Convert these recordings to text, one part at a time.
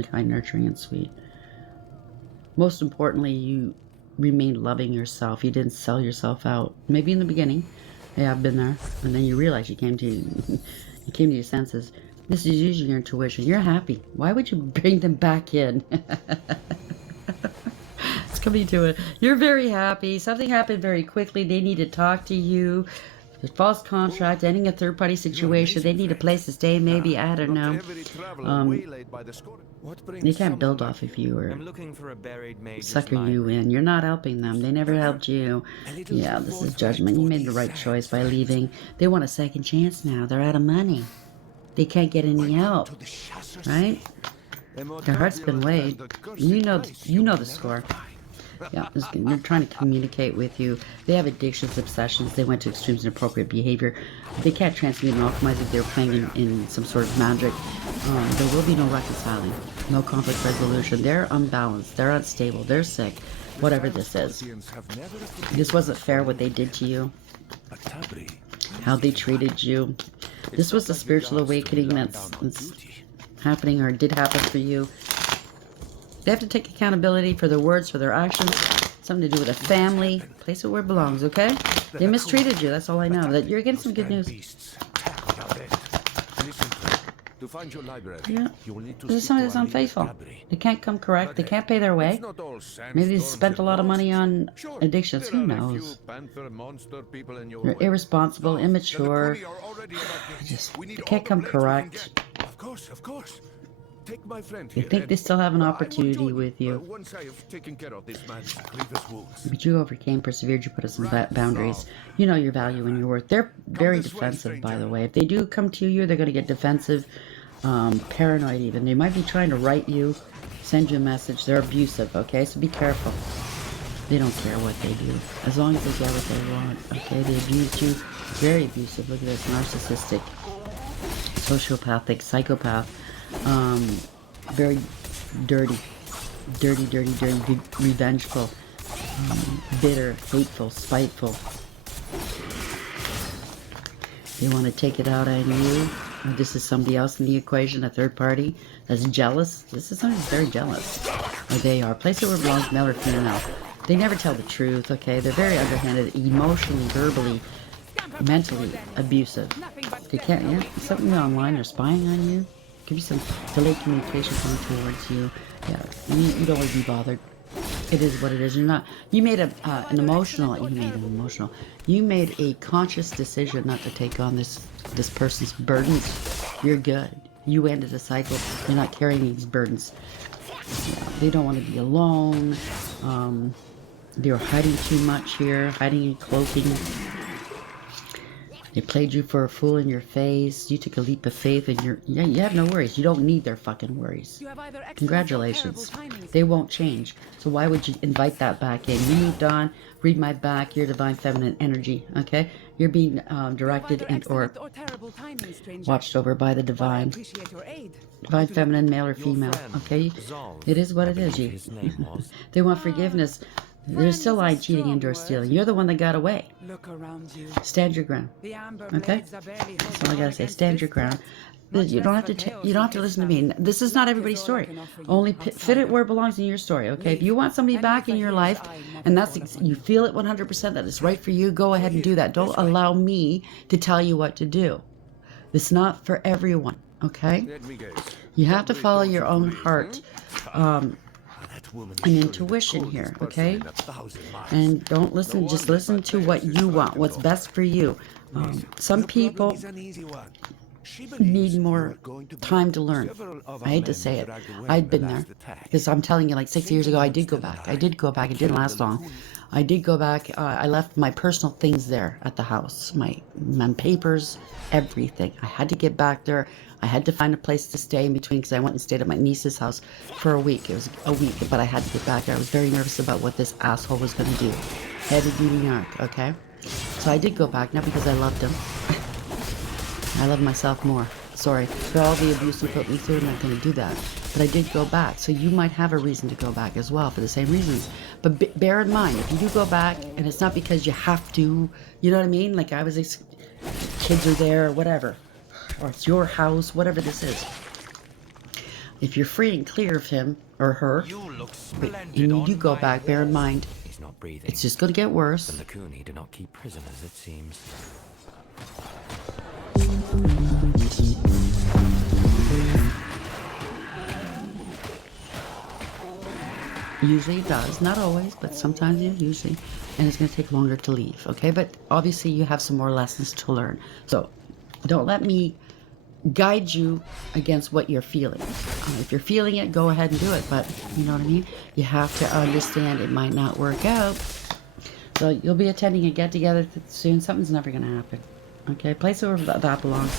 kind, nurturing, and sweet. Most importantly, you remained loving yourself. You didn't sell yourself out. Maybe in the beginning, yeah, I've been there, and then you realize you came to you came to your senses. This is using your intuition. You're happy. Why would you bring them back in? It's coming to it. You're very happy. Something happened very quickly. They need to talk to you. The false contract, ending a third-party situation. They need a place to stay, maybe. I don't know. They can't build off of you or sucker you in. You're not helping them. They never helped you. Yeah, this is judgment. You made the right choice by leaving. They want a second chance now. They're out of money. They can't get any help, right? Their heart's been weighed. You know the score. Yeah, they're trying to communicate with you. They have addictions, obsessions. They went to extremes in inappropriate behavior. They can't transmute and alchemize if they're playing in some sort of magic. There will be no reconciling, no conflict resolution. They're unbalanced. They're unstable. They're sick. Whatever this is. This wasn't fair what they did to you. How they treated you. This was a spiritual awakening that's happening or did happen for you. They have to take accountability for their words, for their actions. Something to do with a family. Place it where it belongs, okay? They mistreated you, that's all I know. That you're getting some good news. Yeah. This is somebody that's unfaithful. They can't come correct. They can't pay their way. Maybe they spent a lot of money on addictions. Who knows? They're irresponsible, immature. Just can't come correct. Of course. Take my friend They think they still have an opportunity with you. Once I have taken care of this man's grievous wounds. But you overcame, persevered, you put us in boundaries. You know your value and your worth. They're very defensive, by the way. If they do come to you, they're going to get defensive, paranoid even. They might be trying to write you, send you a message. They're abusive, okay? So be careful. They don't care what they do. As long as they get what they want, okay? They abuse you. Very abusive. Look at this. Narcissistic, sociopathic, psychopath. Very dirty, revengeful, bitter, hateful, spiteful. They want to take it out on you. Or this is somebody else in the equation, a third party that's jealous. This is somebody who's very jealous. Or they are. Place it where it belongs, male or female. They never tell the truth, okay? They're very underhanded, emotionally, verbally, mentally abusive. They can't, yeah, something online, they're spying on you. Give you some delayed communication coming towards you. Yeah, you don't want to be bothered. It is what it is. You're not. You made an emotional. You made a conscious decision not to take on this person's burdens. You're good. You ended the cycle. You're not carrying these burdens. Yeah, they don't want to be alone. They're hiding too much here, hiding and cloaking. They played you for a fool in your face. You took a leap of faith and you have no worries. You don't need their fucking worries. Congratulations. They won't change. So why would you invite that back in? You moved on. Read my back. Your divine feminine energy. Okay? You're being directed and or watched over by the divine. Divine feminine, male or female. Okay? It is what it is. They want forgiveness. They're still lying, cheating, indoor stealing. You're the one that got away. Stand your ground. Okay? That's all I gotta say. Stand your ground. You don't have to listen to me. This is not everybody's story. Only fit it where it belongs in your story. Okay? If you want somebody back in your life, and you feel it 100% that it's right for you, go ahead and do that. Don't allow me to tell you what to do. It's not for everyone. Okay? You have to follow your own heart. An intuition here, okay? And don't listen, just listen to what you want, what's best for you. Some people need more time to learn. I hate to say it. I'd been there. Because I'm telling you, like 6 years ago, I did go back. It didn't last long. I did go back. I left my personal things there at the house. My papers, everything. I had to get back there. I had to find a place to stay in between because I went and stayed at my niece's house for a week. It was a week, but I had to get back there. I was very nervous about what this asshole was going to do. Heavy duty narc, okay? So I did go back, not because I loved him. I love myself more. Sorry. For all the abuse he put me through, I'm not going to do that. But I did go back. So you might have a reason to go back as well for the same reasons. But bear in mind, if you do go back, and it's not because you have to, you know what I mean? Like kids are there or whatever. Or it's your house, whatever this is. If you're free and clear of him or her, You look and splendid you do on go my back, bear in wall. mind, He's not breathing. it's just going to get worse. The Lakuni do not keep prisoners, it seems. Usually it does, not always, but sometimes it usually, and it's going to take longer to leave, okay? But obviously you have some more lessons to learn. So don't let me guide you against what you're feeling. If you're feeling it, go ahead and do it, but you know what I mean? You have to understand it might not work out. So you'll be attending a get-together soon. Something's never going to happen, okay? Place where that belongs.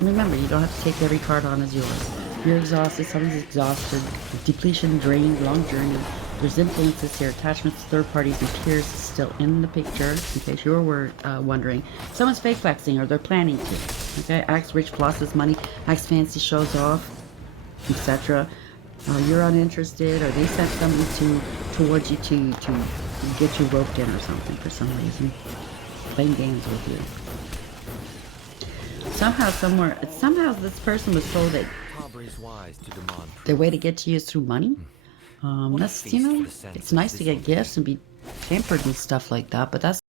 Remember, you don't have to take every card on as yours. You're exhausted, someone's exhausted, depletion, drained, long journey. There's influences here, attachments, third parties, and peers is still in the picture, in case you were wondering. Someone's fake flexing, or they're planning to. Okay, acts rich, flosses money, acts fancy, shows off, etc. You're uninterested, or they sent something towards you to get you roped in or something for some reason. Playing games with you. Somehow this person was told that their way to get to you is through money. That's, you know, it's nice to get gifts and be pampered and stuff like that, but that's